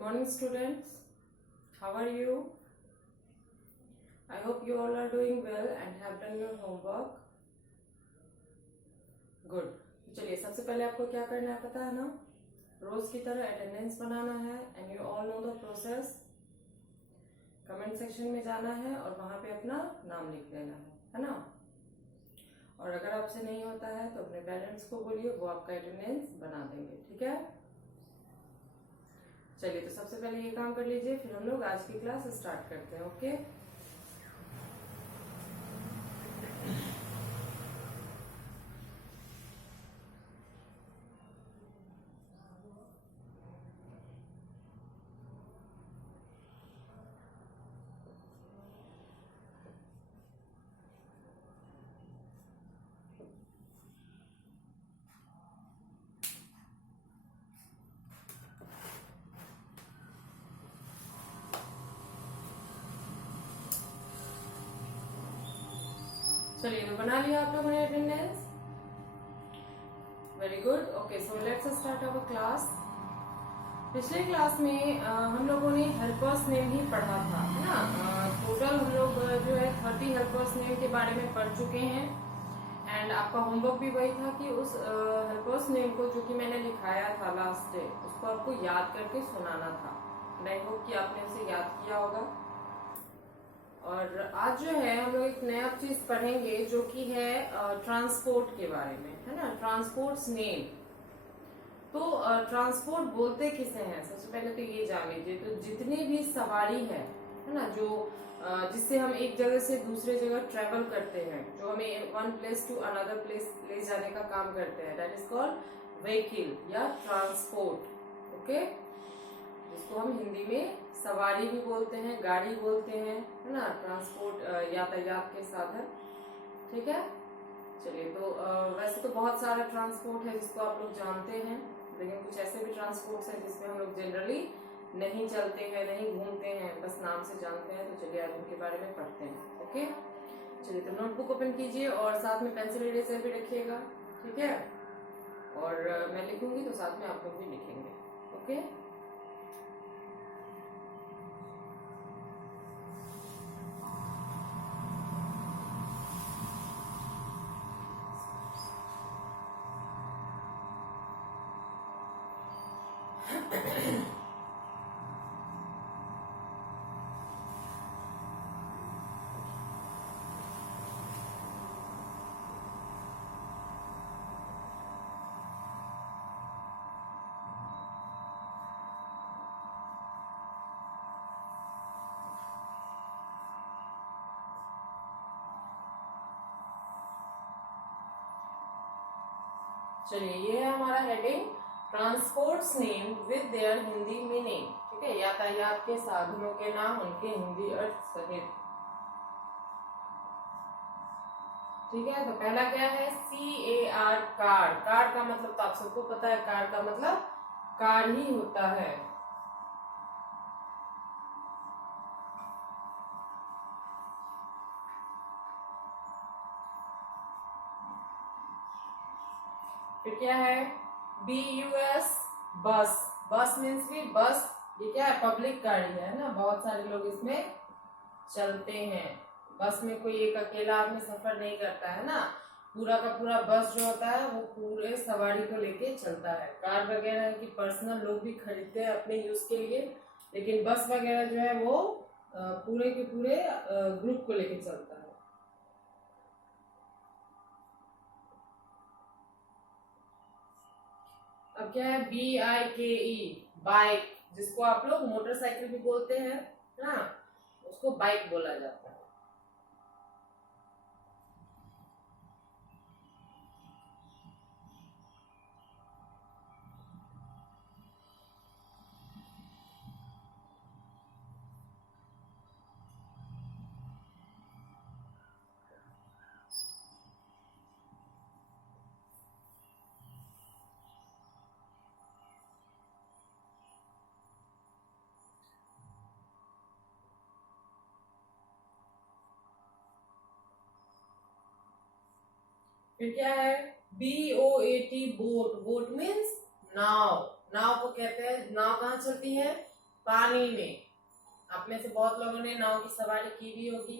morning students, how are you? I hope you all are doing well and have done your homework. Good. चलिए सबसे पहले आपको क्या करना है पता है ना, रोज की तरह अटेंडेंस बनाना है and you all know the process. Comment section में जाना है और वहां पे अपना नाम लिख देना है ना. और अगर आपसे नहीं होता है तो अपने पेरेंट्स को बोलिए, वो आपका अटेंडेंस बना देंगे. ठीक है, चलिए तो सबसे पहले ये काम कर लीजिए, फिर हम लोग आज की क्लास स्टार्ट करते हैं. ओके चलिए तो बना लिया आप लोगों ने attendance. Very good. Okay so let's start our class. पिछले क्लास में हम लोगों ने हेल्पर्स नेम ही पढ़ा था है ना. टोटल हम लोग जो है 30 हेल्पर्स नेम के बारे में पढ़ चुके हैं एंड आपका होमवर्क भी वही था कि उस हेल्पर्स नेम को जो कि मैंने लिखाया था लास्ट डे, उसको आपको याद करके सुनाना था. आई होप कि आपने उसे याद किया होगा. और आज जो है हम लोग एक नया चीज पढ़ेंगे जो कि है ट्रांसपोर्ट के बारे में, है ना. Transports name. तो ट्रांसपोर्ट बोलते किसे हैं सबसे पहले तो ये जान लीजिए. तो जितनी भी सवारी है ना, जो जिससे हम एक जगह से दूसरे जगह ट्रेवल करते हैं, जो हमें one place to another place ले जाने का काम करते हैं, दैट इज कॉल्ड व्हीकल या ट्रांसपोर्ट. ओके, जिसको हम हिंदी में सवारी भी बोलते हैं, गाड़ी बोलते हैं, है ना. ट्रांसपोर्ट यातायात के साधन. ठीक है, चलिए तो वैसे तो बहुत सारा ट्रांसपोर्ट है जिसको आप लोग जानते हैं, लेकिन कुछ ऐसे भी ट्रांसपोर्ट है जिसमें हम लोग जनरली नहीं चलते हैं, नहीं घूमते हैं, बस नाम से जानते हैं. तो चलिए आज उनके बारे में पढ़ते हैं. ओके, चलिए तो नोटबुक ओपन कीजिए और साथ में पेंसिल इरेजर भी रखिएगा. ठीक है, और मैं लिखूंगी तो साथ में आप लोग भी लिखेंगे. ओके, चलिए ये है हमारा heading, transports name with their Hindi meaning. ठीक है, यातायात के साधनों के नाम उनके हिंदी अर्थ सहित. ठीक है, तो पहला क्या है, CAR, कार. कार का मतलब तो आप सबको पता है, कार का मतलब कार ही होता है. फिर क्या है, BUS, बस. बस मीन्स भी बस. ये क्या है, पब्लिक गाड़ी है ना, बहुत सारे लोग इसमें चलते हैं. बस में कोई एक अकेला आदमी सफर नहीं करता है ना, पूरा का पूरा बस जो होता है वो पूरे सवारी को लेके चलता है. कार वगैरह है कि पर्सनल लोग भी खरीदते हैं अपने यूज के लिए, लेकिन बस वगैरह जो है वो पूरे के पूरे ग्रुप को लेके चलता है. अब क्या है, BIKE, बाइक, जिसको आप लोग मोटरसाइकिल भी बोलते हैं ना, उसको बाइक बोला जाता है. फिर क्या है, BOAT, बोट. बोट मीन्स नाव. नाव को कहते हैं, नाव कहाँ चलती है, पानी में। आप में से बहुत लोगों ने नाव की सवारी की भी होगी,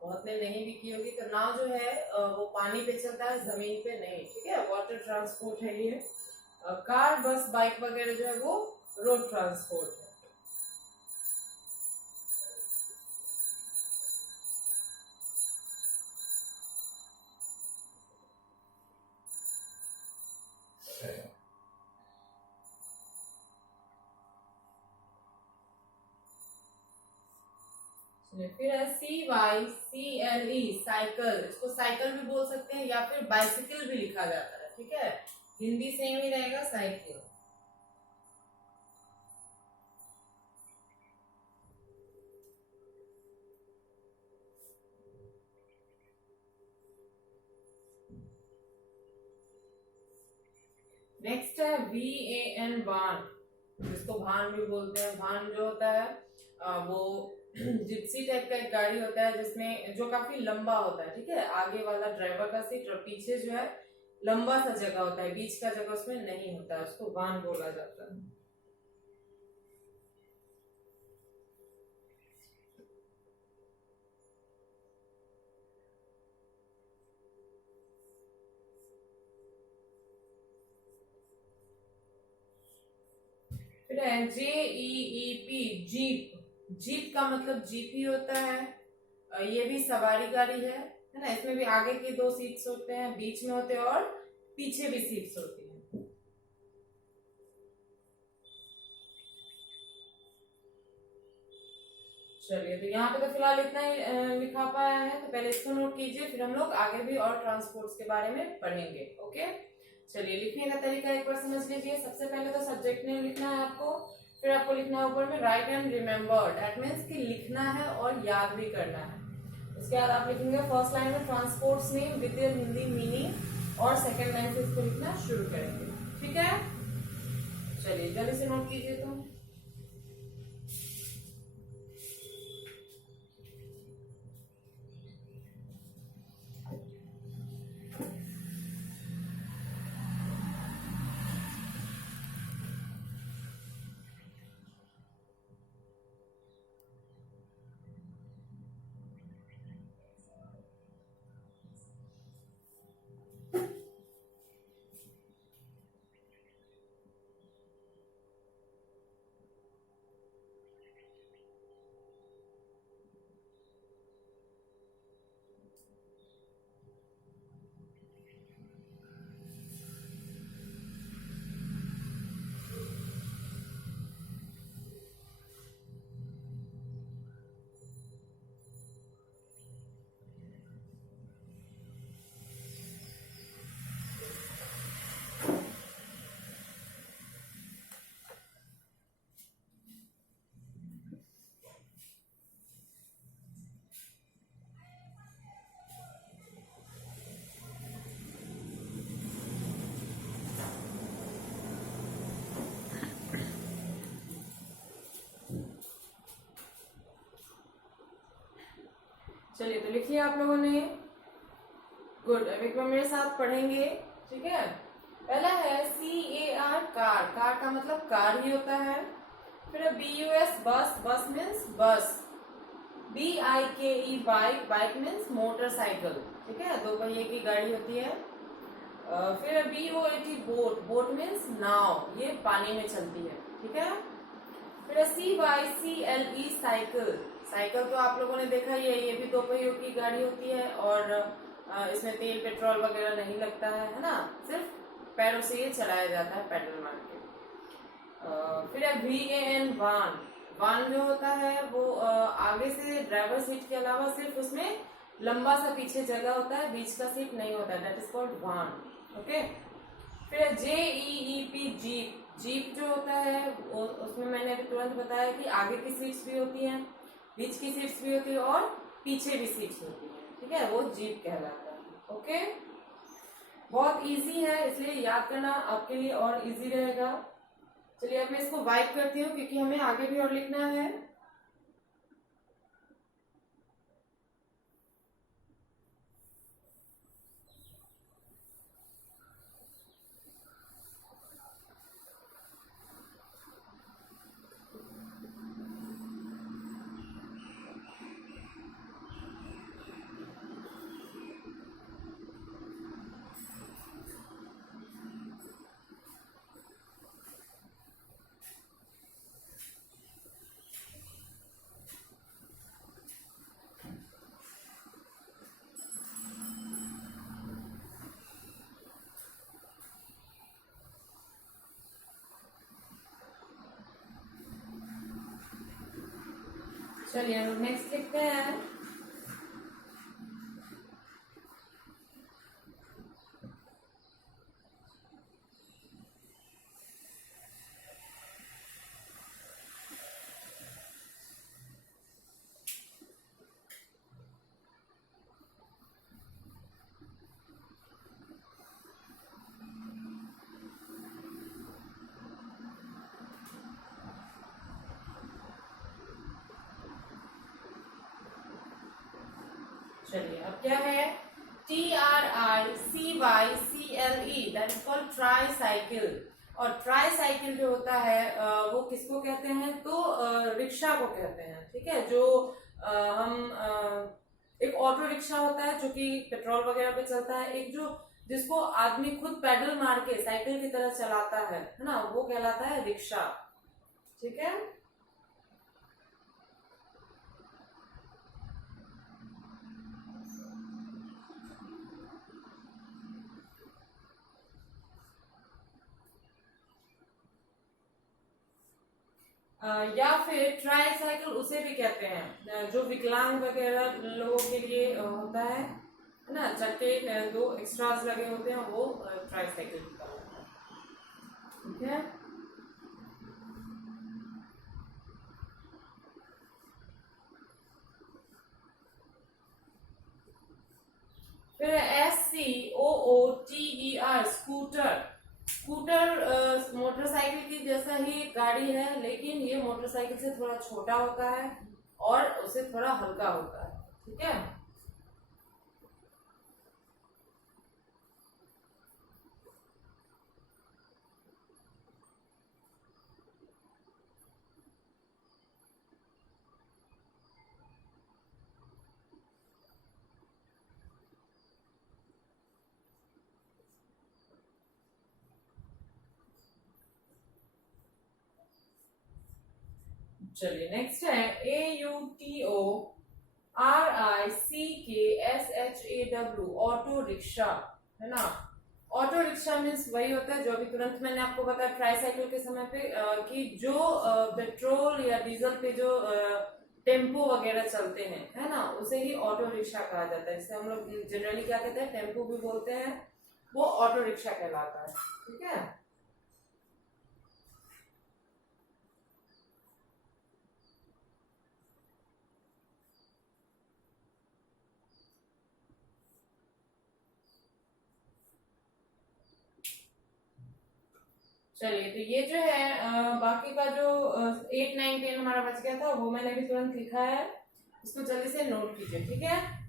बहुत ने नहीं भी की होगी। तो नाव जो है वो पानी पे चलता है, जमीन पे नहीं, ठीक है, वाटर ट्रांसपोर्ट है ये। कार, बस, बाइक वगैरह जो है वो रोड ट्रांसपोर्ट है। फिर है CYCLE, साइकिल। इसको साइकिल भी बोल सकते हैं या फिर बाइसिकल भी लिखा जाता है, ठीक है, हिंदी सेम ही रहेगा, साइकिल। नेक्स्ट है VAN, वान, जिसको भान भी बोलते हैं। भान जो होता है वो जिप्सी टाइप का एक गाड़ी होता है, जिसमें जो काफी लंबा होता है, ठीक है, आगे वाला ड्राइवर का सीट और पीछे जो है लंबा सा जगह होता है, बीच का जगह उसमें नहीं होता है, उसको वान बोला जाता है। फिर है JEEP, जीप। जीप का मतलब जीप ही होता है। ये भी सवारी गाड़ी है ना। इसमें भी आगे के 2 सीट्स होते हैं, बीच में होते हैं और पीछे भी सीट्स होती हैं। चलिए, तो यहाँ पे तो फिलहाल इतना ही लिखा पाया है, तो पहले इसको नोट कीजिए, फिर हम लोग आगे भी और ट्रांसपोर्ट्स के बारे में पढ़ेंगे। ओके, चलिए, लिखने का तरीका एक बार समझ लीजिए। सबसे पहले तो सब्जेक्ट नेम लिखना है आपको, फिर आपको लिखना है ऊपर में right and remember, that means कि लिखना है और याद भी करना है। उसके बाद आप लिखेंगे फर्स्ट लाइन में transports name with their Hindi meaning, और सेकेंड लाइन से इसको लिखना शुरू करेंगे, ठीक है। चलिए, जल्दी से नोट कीजिए। तो चलिए, तो लिख लिया आप लोगों ने। गुड, अब एक बार मेरे साथ पढ़ेंगे, ठीक है। पहला है CAR, कार। कार का मतलब कार ही होता है। फिर BUS, बस। बस मीन्स बस। BIKE, bike. Bike means motorcycle, ठीक है, 2 पहिए की गाड़ी होती है। फिर BOAT, बोट। बोट मीन्स नाव, ये पानी में चलती है, ठीक है। फिर CYCLE, साइकिल। साइकिल तो आप लोगों ने देखा ही है, ये भी 2 पहियों की गाड़ी होती है और इसमें तेल पेट्रोल वगैरह नहीं लगता है ना, सिर्फ पैरों से ये चलाया जाता है, पेडल मार के। फिर है VAN, वान। वान जो होता है वो आगे से ड्राइवर सीट के अलावा सिर्फ उसमें लंबा सा पीछे जगह होता है, बीच का सीट नहीं होता है, that is called one. Okay. फिर JEEP, जीप। जीप जो होता है उसमें मैंने अभी तुरंत बताया कि आगे की सीट्स भी होती हैं, बीच की सीट्स भी होती है और पीछे भी सीट्स होती है, ठीक है, वो जीप कहलाता है। ओके, बहुत इजी है, इसलिए याद करना आपके लिए और इजी रहेगा। चलिए, अब मैं इसको वाइप करती हूँ क्योंकि हमें आगे भी और लिखना है। चलिए हम नेक्स्ट लिखते हैं। चलिए अब क्या है, TRICYCLE that is called try cycle. और ट्राई साइकिल जो होता है वो किसको कहते हैं, तो रिक्शा को कहते हैं। ठीक है, जो हम एक ऑटो रिक्शा होता है जो कि पेट्रोल वगैरह पे चलता है, एक जो जिसको आदमी खुद पैडल मार के साइकिल की तरह चलाता है ना, वो कहलाता है रिक्शा। ठीक है, या फिर ट्राई साइकिल उसे भी कहते हैं जो विकलांग वगैरह लोगों के लिए होता है ना, चक्के दो एक्स्ट्रास लगे होते हैं, वो ट्राई साइकिल होता है। ठीक है, फिर SCOOTER स्कूटर। स्कूटर मोटरसाइकिल की जैसा ही गाड़ी है, लेकिन ये मोटरसाइकिल से थोड़ा छोटा होता है और उसे थोड़ा हल्का होता है। ठीक है, चलिए नेक्स्ट है AUTORICKSHAW ऑटो रिक्शा, है ना। ऑटो रिक्शा मीन्स वही होता है जो अभी तुरंत मैंने आपको बताया ट्राईसाइकिल के समय पे कि जो पेट्रोल या डीजल पे जो टेम्पो वगैरह चलते हैं, है ना, उसे ही ऑटो रिक्शा कहा जाता है। जिसे हम लोग जनरली क्या कहते हैं, टेम्पो भी बोलते हैं, वो ऑटो रिक्शा कहलाता है। ठीक है, चलिए तो ये जो है बाकी का जो 8 9 10 हमारा बच गया था वो मैंने भी तुरंत लिखा है, इसको जल्दी से नोट कीजिए। ठीक है,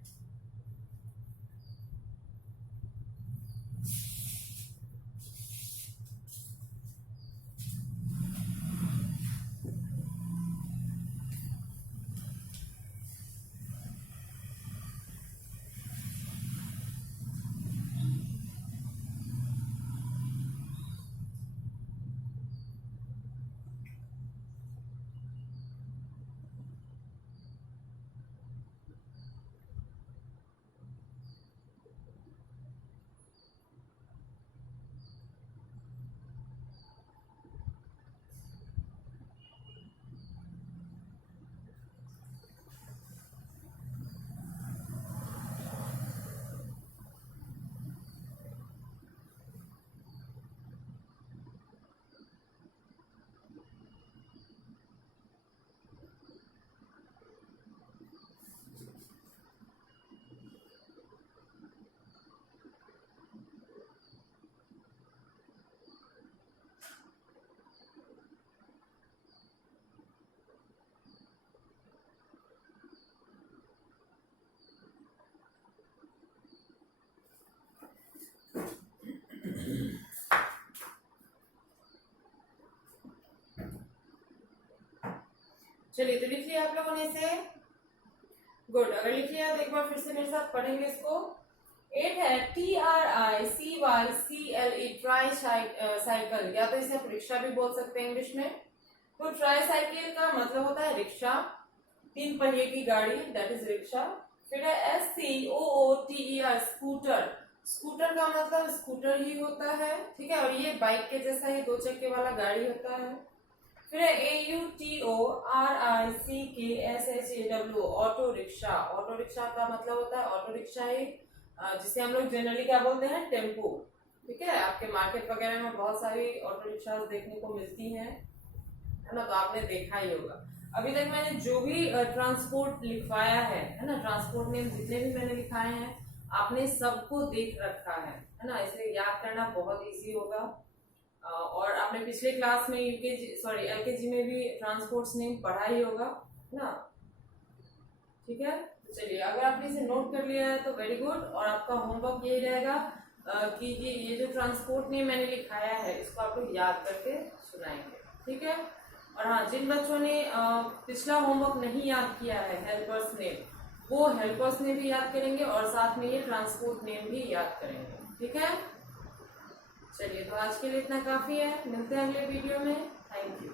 चलिए तो लिख लिया आप लोगों ने इसे, गुड। अगर लिख लिया तो एक बार फिर से मेरे साथ पढ़ेंगे इसको। 8 है TRICYCLE ट्राई साइकिल, या तो इसे आप रिक्शा भी बोल सकते हैं इंग्लिश में। तो ट्राई साइकिल का मतलब होता है रिक्शा, 3 पहिए की गाड़ी, दैट इज रिक्शा। फिर है SCOOTER स्कूटर। स्कूटर का मतलब स्कूटर ही होता है। ठीक है, और ये बाइक के जैसा ही 2 चक्के वाला गाड़ी होता है। फिर AUTORICKSHAW, auto rickshaw. Auto rickshaw का मतलब होता है, ऑटो रिक्शा ही जिसे हम लोग जनरली क्या बोलते हैं, टेम्पो। ठीक है, आपके मार्केट वगैरह में बहुत सारी ऑटो रिक्शा देखने को मिलती हैं, है ना, तो आपने देखा ही होगा। अभी तक मैंने जो भी ट्रांसपोर्ट लिखवाया है ना, ट्रांसपोर्ट नेम जितने भी मैंने लिखाए हैं, आपने सबको देख रखा है ना, इसलिए याद करना बहुत इजी होगा। और आपने पिछले क्लास में एलकेजी में भी ट्रांसपोर्ट नेम पढ़ा ही होगा, है ना। ठीक है, तो चलिए, अगर आपने इसे नोट कर लिया है तो वेरी गुड। और आपका होमवर्क यही रहेगा कि ये जो ट्रांसपोर्ट नेम मैंने लिखाया है, इसको आप लोग याद करके सुनाएंगे। ठीक है, और हाँ, जिन बच्चों ने पिछला होमवर्क नहीं याद किया है, हेल्पर्स नेम, वो हेल्पर्स नेम भी याद करेंगे और साथ में ये ट्रांसपोर्ट नेम भी याद करेंगे। ठीक है, चलिए, तो आज के लिए इतना काफी है, मिलते हैं अगले वीडियो में। Thank you.